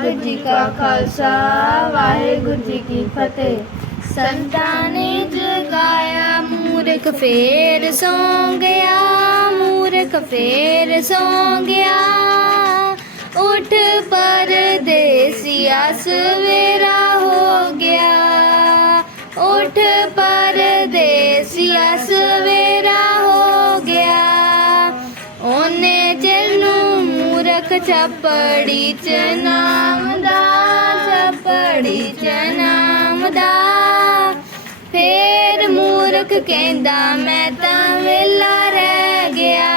ਵਾਹਿਗੁਰੂ ਜੀ ਕਾ ਖਾਲਸਾ, ਵਾਹਿਗੁਰੂ ਜੀ ਕੀ ਫਤਿਹ। ਸੰਤਾਂ ਨੇ ਜਗਾਇਆ, ਮੂਰਖ ਫੇਰ ਸੌਂ ਗਿਆ, ਮੂਰਖ ਫੇਰ ਸੌਂ ਗਿਆ। ਉਠ ਪਰਦੇਸੀਆ ਸਵੇਰਾ ਹੋ ਛਪੜੀ ਚ ਨਾਮ ਦਾ, ਛਪੜੀ ਚ ਨਾਮ ਦਾ। ਫੇਰ ਮੂਰਖ ਕਹਿੰਦਾ, ਮੈਂ ਤਾਂ ਵੇਲਾ ਰਹਿ ਗਿਆ।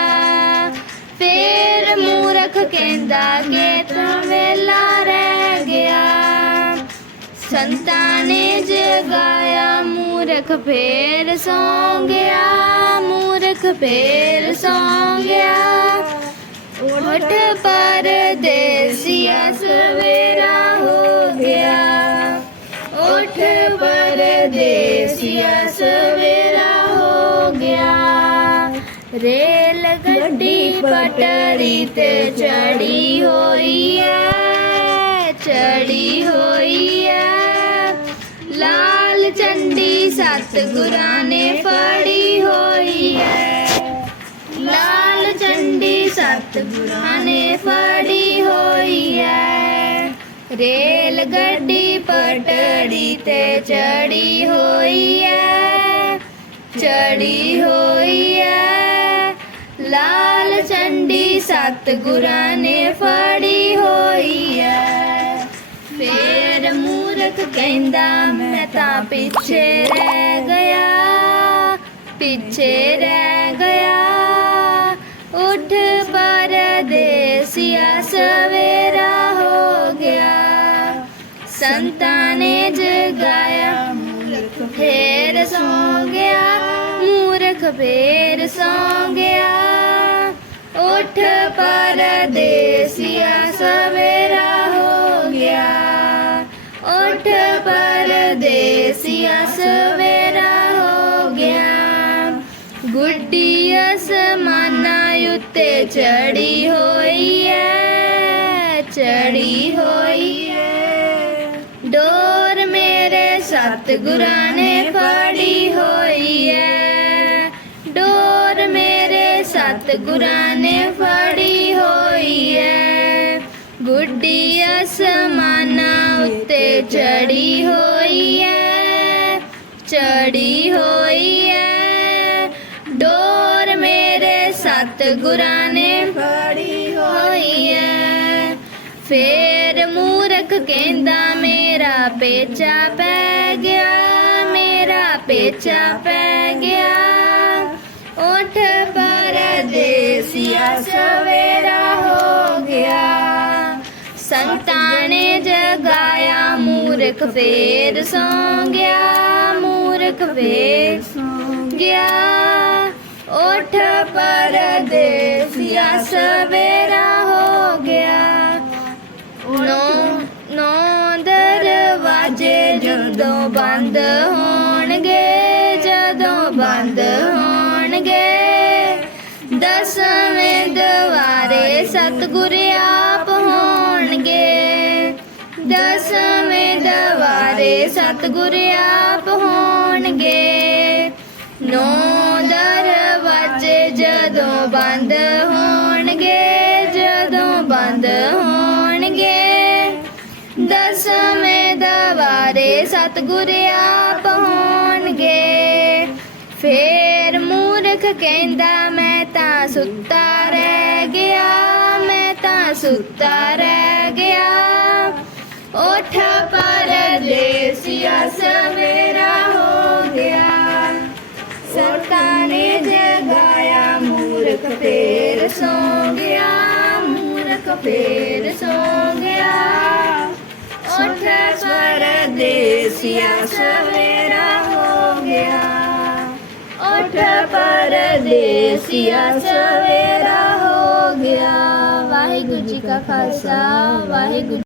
ਫੇਰ ਮੂਰਖ ਕਹਿੰਦਾ ਕਿ ਤੂੰ ਵੇਲਾ ਰਹਿ ਗਿਆ। ਸੰਤਾਂ ਨੇ ਜਗਾਇਆ, ਮੂਰਖ ਫੇਰ ਸੌਂ ਗਿਆ। ਮੂਰਖ ਫੇਰ ਸੌਂ ਗਿਆ। ਉਠ ਪਰਦੇਸੀਆ ਸਵੇਰਾ ਹੋ ਗਿਆ। ਉਠ ਪਰਦੇਸੀਆ ਸਵੇਰਾ ਹੋ ਗਿਆ। ਰੇਲ ਗੱਡੀ ਪਟੜੀ ਤੇ ਚੜੀ ਹੋਈ ਐ, ਚੜੀ ਹੋਈ ਐ। ਲਾਲ ਚੰਡੀ ਸਤਿਗੁਰਾਂ ਨੇ ਫੜੀ ਸਤਿਗੁਰਾਂ ਨੇ ਫੜੀ ਹੋਈ ਐ। ਰੇਲ ਗੱਡੀ ਪਟੜੀ ਤੇ ਚੜੀ ਹੋਈ ਐ। ਚੜੀ ਹੋਈ ਐ। ਲਾਲ ਚੰਡੀ ਸਤਿਗੁਰਾਂ ਨੇ ਫੜੀ ਹੋਈ ਐ। ਫੇਰ ਮੂਰਖ ਕਹਿੰਦਾ, ਮੈਂ ਤਾਂ ਪਿੱਛੇ ਰਹਿ ਗਿਆ। ਪਿੱਛੇ ਰਹਿ ਗਿਆ। ਉਠ ਪਰਦੇਸੀਆ, ਸਵੇਰਾ ਹੋ ਗਿਆ। ਸੰਤਾਂ ਨੇ ਜਗਾਇਆ, ਫੇਰ ਸੌ ਗਿਆ ਮੂਰਖ ਫੇਰ ਸੌ ਗਿਆ ਉੱਠ ਪਰਦੇਸੀਆ, ਸਵੇਰਾ ਹੋ ਗਿਆ। ਉੱਠ ਪਰਦੇਸੀਆ, ਸਵੇਰਾ ਹੋ ਗਿਆ। ਗੁੱਡੀ ਅਸਮਾਨਾ ਉੱਤੇ ਚੜੀ ਹੋਈ ਐ, ਚੜੀ ਹੋਈ ਐ। ਡੋਰ ਮੇਰੇ ਸਤਿਗੁਰਾਂ ਨੇ ਫੜੀ ਹੋਈ ਐ। ਡੋਰ ਮੇਰੇ ਸਤਿਗੁਰਾਂ ਨੇ ਫੜੀ ਹੋਈ ਐ। ਗੁੱਡੀ ਅਸਮਾਨਾਂ ਉੱਤੇ ਚੜੀ ਹੋਈ ਐ, ਚੜੀ ਹੋਈ ਐ ਫੇਰ ਮੂਰਖ ਕਹਿੰਦਾ, ਮੇਰਾ ਪੇਚਾ ਪੈ ਗਿਆ, ਮੇਰਾ ਪੇਚਾ ਪੈ ਗਿਆ। ਉਠ ਪਰਦੇਸੀਆ ਸਵੇਰਾ ਹੋ ਗਿਆ। ਸੰਤਾਂ ਨੇ ਜਗਾਇਆ, ਮੂਰਖ ਫੇਰ ਸੌਂ ਗਿਆ, ਮੂਰਖ ਫੇਰ ਸੌ ਗਿਆ। ਉਠ ਪਰਦੇ ਬੰਦ ਹੋਣਗੇ, ਜਦੋਂ ਬੰਦ ਹੋਣਗੇ। ਦਸਵੇਂ ਦਵਾਰੇ ਸਤਿਗੁਰ ਆਪ ਹੋਣਗੇ। ਦਸਵੇਂ ਦਵਾਰੇ ਸਤਿਗੁਰ ਆਪ ਹੋਣਗੇ। ਨੌ ਦਰਵਾਜੇ ਜਦੋਂ ਬੰਦ ਹੋਣਗੇ, ਜਦੋਂ ਬੰਦ ਹੋਣਗੇ। ਦਸਵੇਂ ਦਵਾਰੇ ਸਤਿਗੁਰ ਆਪ ਹੋਣਗੇ ਫੇਰ ਮੂਰਖ ਕਹਿੰਦਾ, ਮੈਂ ਤਾਂ ਸੁੱਤਾ ਰਹਿ ਗਿਆ, ਮੈਂ ਤਾਂ ਸੁੱਤਾ ਰਹਿ ਗਿਆ। ਉਠ ਪਰਦੇਸੀਆ ਸਵੇਰਾ ਹੋ ਗਿਆ। ਸਰਕਾਰ ਨੇ ਜਗਾਇਆ, ਮੂਰਖ ਫੇਰ ਸੌ ਗਿਆ, ਮੂਰਖ ਫੇਰ ਪਰਦੇਸੀਆ ਸਵੇਰਾ ਹੋ ਗਿਆ ਉਠ ਪਰਦੇਸੀਆ ਸਵੇਰਾ ਹੋ ਗਿਆ ਵਾਹਿਗੁਰੂ ਜੀ ਕਾ ਖਾਲਸਾ ਵਾਹਿਗੁਰੂ